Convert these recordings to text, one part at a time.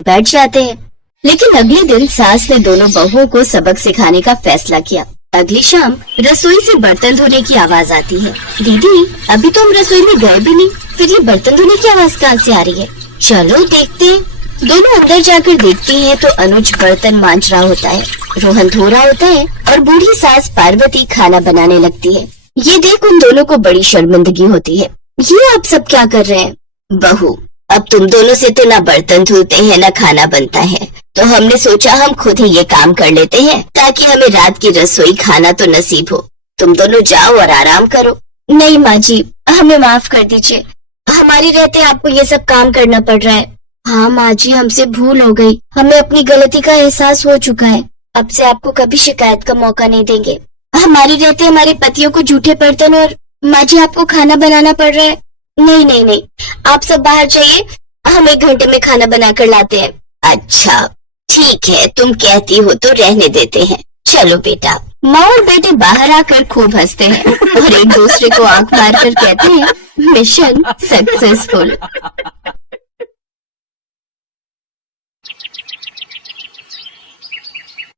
बैठ जाते हैं। लेकिन अगले दिन सास ने दोनों बहुओं को सबक सिखाने का फैसला किया। अगली शाम रसोई से बर्तन धोने की आवाज आती है। दीदी, अभी तो हम रसोई में गए भी नहीं, फिर ये बर्तन धोने की आवाज कहाँ से आ रही है? चलो देखते हैं। दोनों अंदर जाकर देखती हैं तो अनुज बर्तन मांज रहा होता है, रोहन धो रहा होता है और बूढ़ी सास पार्वती खाना बनाने लगती है। ये देख उन दोनों को बड़ी शर्मिंदगी होती है। ये आप सब क्या कर रहे हैं? बहू, अब तुम दोनों से तो ना बर्तन धुलते हैं ना खाना बनता है, तो हमने सोचा हम खुद ही ये काम कर लेते हैं ताकि हमें रात की रसोई खाना तो नसीब हो। तुम दोनों जाओ और आराम करो। नहीं माँ जी, हमें माफ कर दीजिए, हमारी रहते आपको ये सब काम करना पड़ रहा है। हाँ माँ जी, हमसे भूल हो गई, हमें अपनी गलती का एहसास हो चुका है। अब से आपको कभी शिकायत का मौका नहीं देंगे। हमारी रहते हमारे पतियों को झूठे बर्तन और माँ जी आपको खाना बनाना पड़ रहा है। नहीं नहीं नहीं, आप सब बाहर जाइए, हम 1 घंटे में खाना बनाकर लाते हैं। अच्छा ठीक है, तुम कहती हो तो रहने देते हैं। चलो बेटा। माँ और बेटे बाहर आकर खूब हंसते हैं और एक दूसरे को आंख मार कर कहते हैं, मिशन सक्सेसफुल।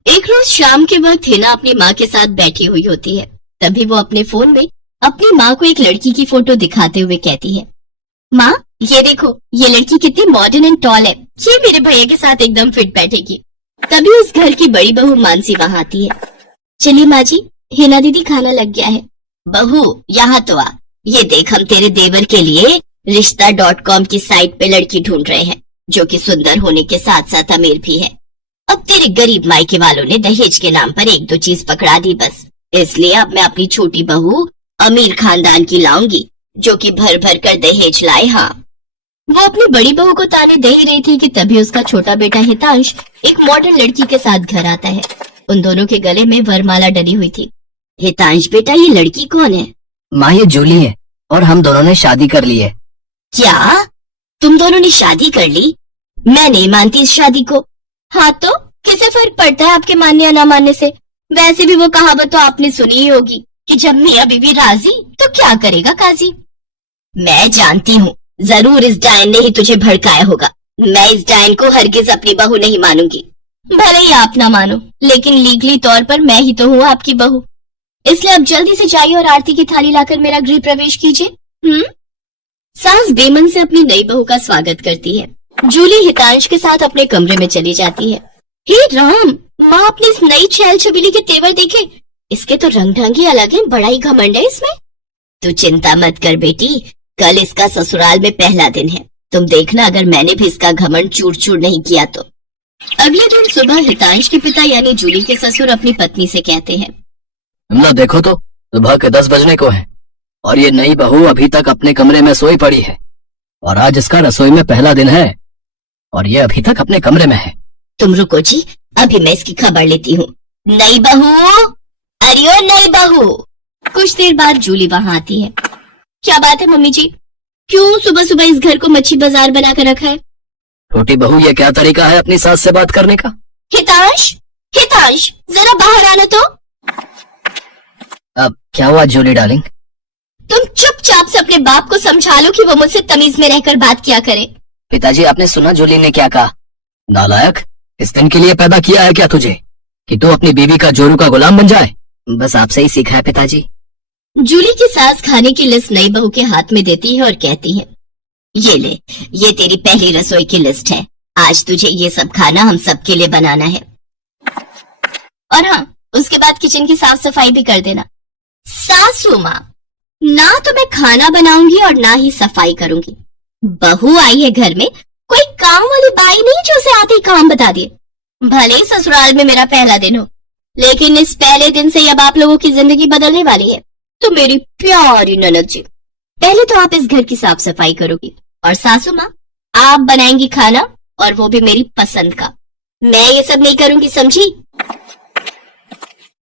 एक रोज शाम के वक्त हिना अपनी माँ के साथ बैठी हुई होती है। तभी वो अपने फोन में अपनी माँ को एक लड़की की फोटो दिखाते हुए कहती है, माँ ये देखो, ये लड़की कितनी मॉडर्न एंड टॉल है, ये मेरे भैया के साथ एकदम फिट बैठेगी। तभी उस घर की बड़ी बहू मानसी वहाँ आती है। चलिए माँ जी, हिना दीदी खाना लग गया है। बहू यहाँ तो आ, ये देख हम तेरे देवर के लिए रिश्ता.com की साइट पे लड़की ढूंढ रहे हैं, जो कि सुंदर होने के साथ साथ अमीर भी है। अब तेरे गरीब मायके वालों ने दहेज के नाम पर 1-2 चीज पकड़ा दी बस, इसलिए अब मैं अपनी छोटी बहू अमीर खानदान की लाऊंगी, जो कि भर भर कर दहेज लाए। हाँ, वो अपनी बड़ी बहू को ताने दे ही रही थी कि तभी उसका छोटा बेटा हितांश एक मॉडर्न लड़की के साथ घर आता है। उन दोनों के गले में वरमाला डली हुई थी। हितांश बेटा, ये लड़की कौन है? माँ ये जूली है और हम दोनों ने शादी कर ली है। क्या तुम दोनों ने शादी कर ली? मैं नहीं मानती इस शादी को। हाँ तो किसे फर्क पड़ता है आपके मानने या ना मानने से? वैसे भी वो कहावत तो आपने सुनी ही होगी कि जब मियां बीवी राजी तो क्या करेगा काजी। मैं जानती हूँ, जरूर इस डायन ने ही तुझे भड़काया होगा। मैं इस डायन को हरगिज अपनी बहू नहीं मानूंगी। भले ही आप ना मानो, लेकिन लीगली तौर पर मैं ही तो हूँ आपकी बहू। इसलिए अब जल्दी से जाइए और आरती की थाली लाकर मेरा गृह प्रवेश कीजिए। सास बेमन से अपनी नई बहू का स्वागत करती है। जूली हितांश के साथ अपने कमरे में चली जाती है। हे राम, माँ अपनी इस नई छैल छबीली के तेवर देखे, इसके तो रंग ढंग ही अलग है, बड़ा ही घमंड है इसमें। तू चिंता मत कर बेटी, कल इसका ससुराल में पहला दिन है, तुम देखना अगर मैंने भी इसका घमंड चूर चूर नहीं किया तो। अगले दिन सुबह हितांश के पिता यानी जूली के ससुर अपनी पत्नी से कहते हैं, ना देखो तो सुबह के 10 बजने को है और ये नई बहू अभी तक अपने कमरे में सोई पड़ी है, और आज इसका रसोई में पहला दिन है और ये अभी तक अपने कमरे में है। तुम रुको जी, अभी मैं इसकी खबर लेती हूँ। नई बहू, अरे ओ नई बहू। कुछ देर बाद जूली वहाँ आती है। क्या बात है मम्मी जी, क्यों सुबह सुबह इस घर को मच्छी बाजार बना कर रखा है? छोटी बहू, ये क्या तरीका है अपनी सास से बात करने का? हितांश, हितांश जरा बाहर आना तो। अब क्या हुआ जूली डार्लिंग? तुम चुपचाप से अपने बाप को समझा लो कि वो मुझसे तमीज में रहकर बात किया करे। पिताजी, आपने सुना जूली ने क्या कहा? नालायक, इस दिन के लिए पैदा किया है क्या तुझे कि तू अपनी बीवी का जोरू का गुलाम बन जाए? बस आपसे ही सीखा है पिताजी। जूली की सास खाने की लिस्ट नई बहू के हाथ में देती है और कहती है, ये ले, ये तेरी पहली रसोई की लिस्ट है, आज तुझे ये सब खाना हम सबके लिए बनाना है। और हाँ, उसके बाद किचन की साफ सफाई भी कर देना। सासू माँ, ना तो मैं खाना बनाऊंगी और ना ही सफाई करूंगी। बहू आई है घर में, कोई काम वाली बाई नहीं जो उसे आते ही काम बता दे। भले ही ससुराल में मेरा पहला दिन हो, लेकिन इस पहले दिन से अब आप लोगों की जिंदगी बदलने वाली है। तो मेरी प्यारी ननद जी, पहले तो आप इस घर की साफ सफाई करोगी और सासू माँ आप बनाएंगी खाना, और वो भी मेरी पसंद का। मैं ये सब नहीं करूंगी, समझी?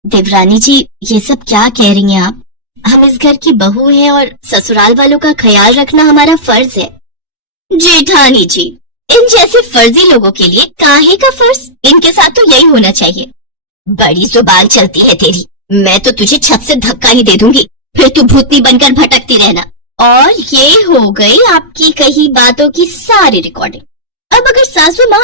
देवरानी जी, ये सब क्या कह रही हैं आप? हम इस घर की बहू हैं और ससुराल वालों का ख्याल रखना हमारा फर्ज है। जेठानी जी, इन जैसे फर्जी लोगों के लिए काहे का फर्ज? इनके साथ तो यही होना चाहिए। बड़ी जुबान चलती है तेरी, मैं तो तुझे छत से धक्का ही दे दूंगी, फिर तू भूतनी बनकर भटकती रहना। और ये हो गई आपकी कही बातों की सारी रिकॉर्डिंग। अब अगर सासू माँ